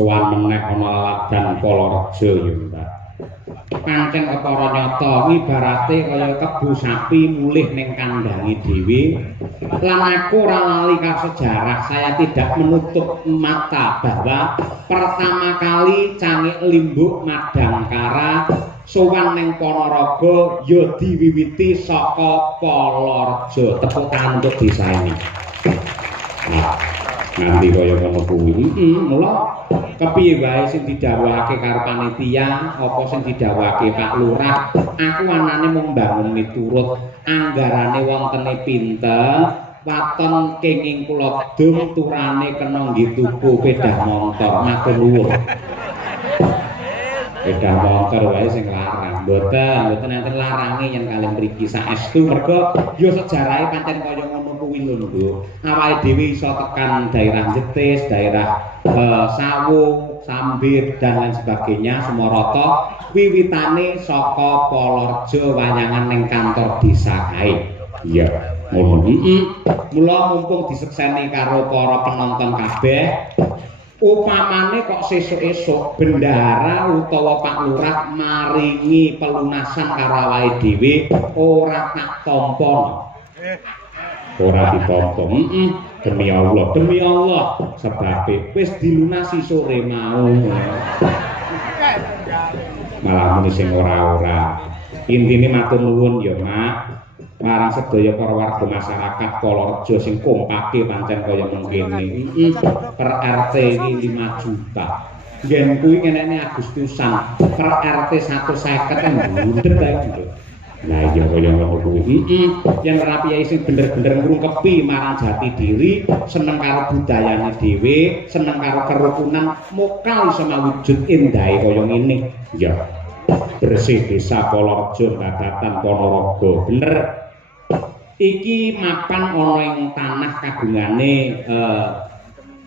sowan meneh ana laladan Palareja ya Mbak. Pancen ketara nyata ibarate kaya kebu sapi mulih ning kandange dhewe. Lan aku ora lali karo sejarah, saya tidak menutup mata bahwa pertama kali Cangik Limbuk Madangkara sowan ning Ponorogo ya diwiwiti saka Palareja. Tepuk tangan untuk desa ini. Nah, nanti kaya ngono kuwi. Mula kepiye wae sing didhawuhake karo panitia, apa sing didhawuhake Pak Lurah, aku anane mung mbangun miturut anggarane wontene pinten, waton kenging kula dum turane kena nggih tuku pedah motor, matur nuwun. Pedah motor wae sing larang, mboten enten larange yen kalih mriki saestu merga ya sejarahe pancen kaya ngono kuwi lho Nduk. Awake dhewe iso tekan daerah Jetis, daerah Sawu, Sambit dan lain sebagainya Semarata wiwitane saka Palareja wayangan ning kantor desa kae. Iya, ngono. Mula mumpung disekseni karo para penonton kabeh, upamane kok sesuk-esuk bendahara utawa Pak Lurah maringi pelunasan karo awake dhewe ora tak tampa. Ora ditampa. Demi Allah sebab wis dilunasi sore mau. Malah muni sing ora-ora. Intine matur nuwun ya, Mak. Marang sedaya para warga masyarakat Palareja sing kompake pancen kaya mengkene. Per RT iki 5 juta. Ngen kuwi kenene Agustusan. Per RT 150 ndudhet ae. Nah iya kaya ngono kuwi. Yen rapiye sing bener-bener ngrungkepi marang jati diri, seneng karo budayane dhewe, seneng karo kerukunan, mokal iso mawujud endahe kaya ngene. Ya. Bersih desa Palareja Dadatan Ponorogo. Bener. Iki mapan ana ing tanah kagungane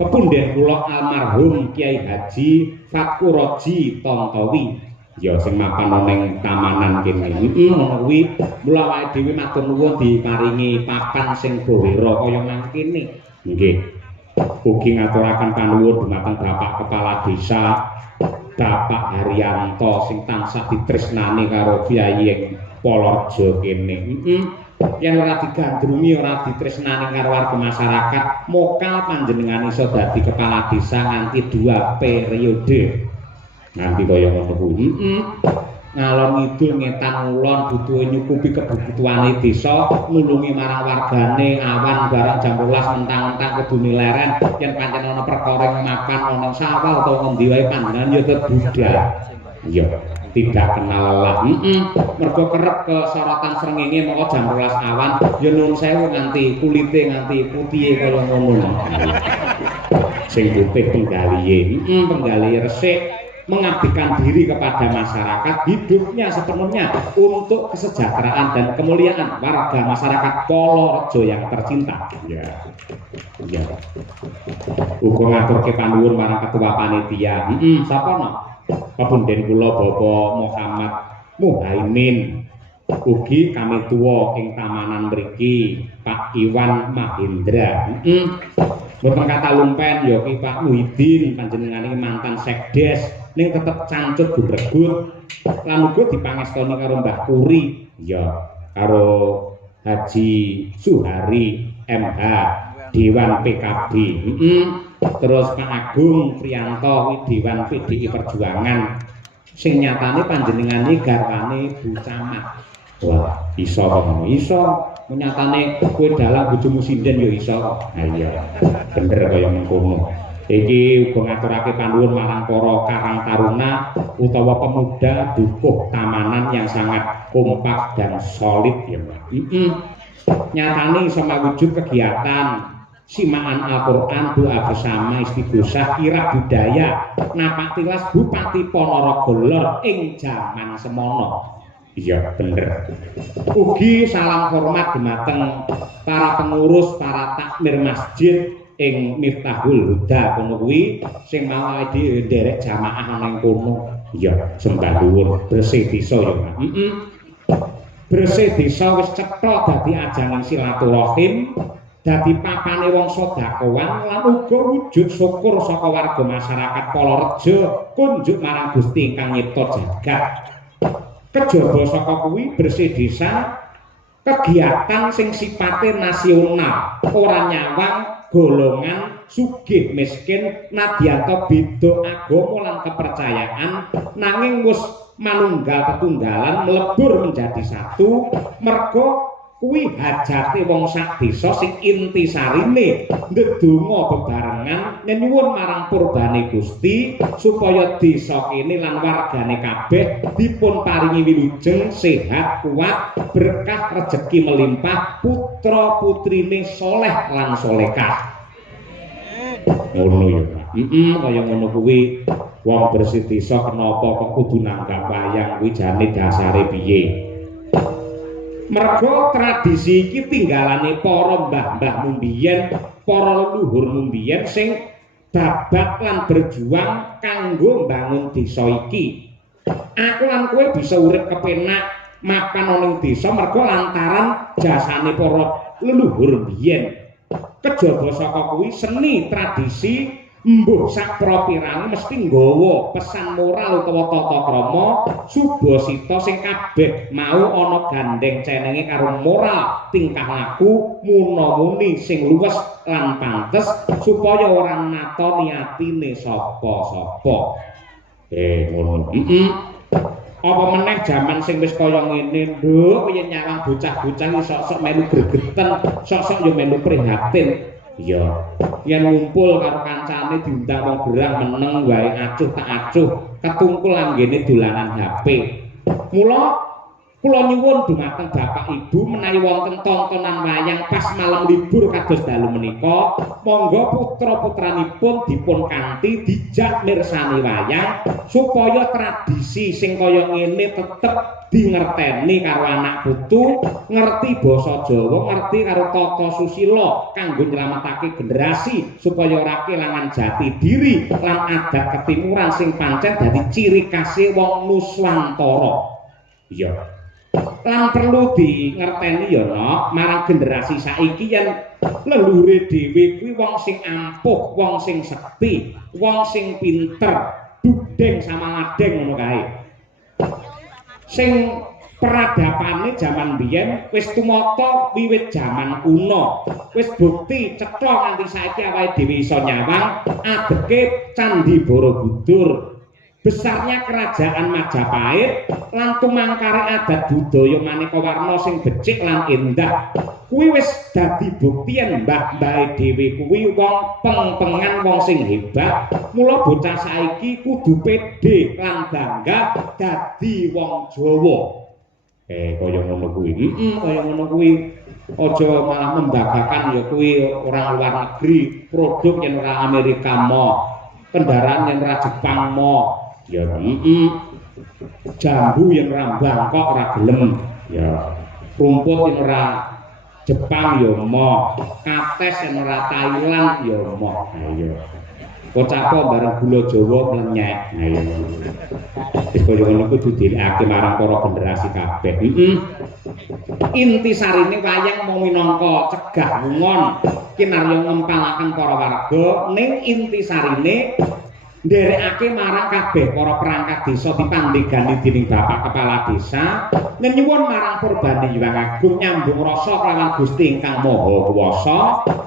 pepunden kula almarhum Kiai Haji Fakuroji Tontowi. Ya sing mapan ana ing tamanan kene. Ngono kuwi mula awake dhewe matur nuwun diparingi papan sing bawira kaya mangkene. Nggih. Ugi ngaturaken panuwun dumateng Bapak Kepala Desa Bapak Haryanto sing tansah ditresnani karo Kyai ing Palareja kene. Yen ora digandrungi, ora ditresnani karo warga masyarakat, mokal panjenengan iso dadi kepala desa nganti 2 periode. Nganti kaya ngono kuwi. ngalor ngidul ngetan ngulon butuhe nyukupi kebutuhane desa nulungi marang wargane awan barang jam 12 mentang-mentang kedune leren yen pancen ana perkara mapan ana sawah utawa ngendi wae panjenengan ya budal iya tidak kenal lelah mergo kerep kesorotan srengenge moko jam 12 awan ya nuwun sewu nganti kulite nganti putihe kaya ngono sing putih penggalihe penggalihe resik mengabdikan diri kepada masyarakat hidupnya sepenuhnya untuk kesejahteraan dan kemuliaan warga masyarakat Polorejo yang tercinta ya ya uga ngaturke panuwun marang ketua panitia sapa no Pepunden kula Bapak Muhammad Muhaimin ugi kami tuwa ing tamanan mriki Pak Iwan Mahendra mboten kata lumpen ya ki Pak Muhyiddin panjenengane mantan sekdes ning tetep cancut gubregut lan uga dipangestoni karo Mbah Puri ya karo Haji Suhari MH Dewan PKB terus Pak Agung Priyanto Dewan PDI Perjuangan sing nyatane panjenengane garwane Bu Camat wah iso ngono iso nyatane kowe dalang bojomu sinden ya iso iya bener kaya mengkono iki uga ngaturake panuwun marang para karang taruna utawa pemuda dukuh tamanan yang sangat kompak dan solid ya Mbak nyatane iso mawujud kegiatan simaan Al-Quran doa bersama istighosah kirab budaya napak tilas Bupati Ponorogo Lor ing jaman semono iya bener ugi salam hormat dumateng para pengurus para takmir masjid ing Miftahul Huda kono kuwi sing mau nderek jamaah nang kono iya sembah dhuwur bersih desa ya bersih desa wis cetha dadi ajangan silaturahim dadi papane wong sedekawan lan uga wujud syukur saka warga masyarakat Polorejo kunjuk marang Gusti ingkang nyipta jagat kejaba saka kuwi bersih desa kegiatan sing sipate nasional ora nyawang golongan sugih miskin nadyanto beda agama lan kepercayaan nanging wis manunggal tetunggalan melebur menjadi satu mergo kuwi hajate wong sak desa sing intisarine ndedonga bebarengan nyuwun marang purbane Gusti supaya desa kene lan wargane kabeh dipun paringi wilujeng sehat kuat berkah rejeki melimpah putra putrine soleh lan solekah ngono ya kaya ngono kuwi wong bersih desa kenapa kok kudu nanggap wayang kuwi jane dasare piye mergo tradisi iki tinggalane para mbah-mbah mumbiyen, para leluhur mumbiyen sing babak lan berjuang kanggo mbangun desa iki. Aku lan kowe bisa urip kepenak mapan ana ning desa mergo lantaran jasane para leluhur biyen. Kejaba saka kuwi seni tradisi mbuh sak propirane mesti nggawa pesan moral utawa tata krama subasita sing kabeh mau ana gandeng cenenge karo moral tingkah laku muna-muni sing luwes lan pantes supaya ora natoni atine sapa-sapa ngono apa meneh jaman sing wis kaya ngene lho yen nyawang bocah-bocah sok-sok melu gregeten sok-sok yo melu prihatin iya yen ngumpul karo kancane diundang wong gerang meneng wae acuh tak acuh ketungkul anggene dolanan HP mula kula nyuwun dumateng Bapak Ibu menawi wonten tontonan wayang pas malam libur kados dalu menika monggo putra-putranipun dipun kanthi dijak mirsani wayang supaya tradisi sing kaya ngene tetep dingerteni karo anak putu ngerti basa Jawa ngerti karo tata susila kanggo nyelametake generasi supaya ora kelangan jati diri lan adat ketimuran sing pancen dadi ciri khase wong Nuswantara iya lan perlu di ngerteni ya no marang generasi saiki yen leluhure dhewe kuwi wong sing ampuh wong sing sekti wong sing pinter dudeng sama ladeng ngono kae sing peradapane jaman biyen wis tumata wiwit jaman kuno wis bukti cetha nganti saiki awake dhewe iso nyawang adeke Candi Borobudur besarnya kerajaan Majapahit lan tumangkare adat budaya maneka warna sing becik lan endah kuwi wis dadi bukti yen mbah-mbahe dhewe kuwi wong peng-pengan wong sing hebat mula bocah saiki kudu pede lan bangga dadi wong Jawa kaya ngono kuwi kaya ngono kuwi aja malah membanggakan ya kuwi orang luar negeri produk yang ora Amerika mo kendaraan yang ora Jepang mo ya jambu yang ora Bangkok ora gelem ya rumput yang ora Jepang ya mo kates yang ora Thailand ya mo ayo kocapa bareng gula Jawa mlenyek ayo wis kaya ngono kudu dilekake marang para generasi kabeh inti sarine wayang mau minangka cegah ngungon kinarya ngempalaken para warga ning inti sarine nderekake marang kabeh para perangkat desa dipandhegani dening Bapak Kepala Desa nyuwun marang Purbani Hyang Agung nyambung rasa kelawan Gusti ingkang Maha Kuwasa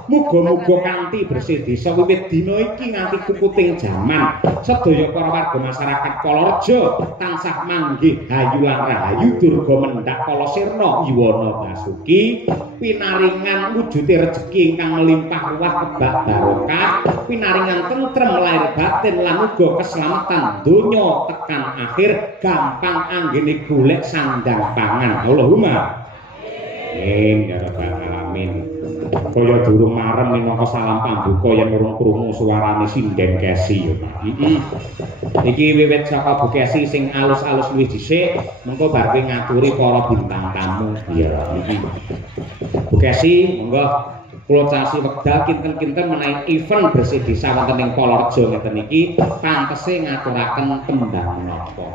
muga-muga kanthi bersih desa wiwit dina iki nganti kukuting jaman sedaya para warga masyarakat Kalareja tansah manggih hayu lan rahayu durga mendak kala sirna yuwana basuki pinaringan wujude rejeki ingkang melimpah ruah kebak barokah pinaringan tentrem lahir batin lan uga keselamatan donya tekan akhir gampang anggene golek sandang pangan Allahumma amin ya rabbal alamin kaya durung marem minangka salam pambuka yen urung krungu suarane sinden kesi ya Pak iki wiwit saka Bu Kesi sing alus-alus luwih dhisik mengko bar kowe ngaturi para bintang tamu ya Bu Kesi monggo kula casi wekdal kinten-kinten menawi event bersih desa wonten ing Kalareja ngeten iki pantese ngaturaken tembang napa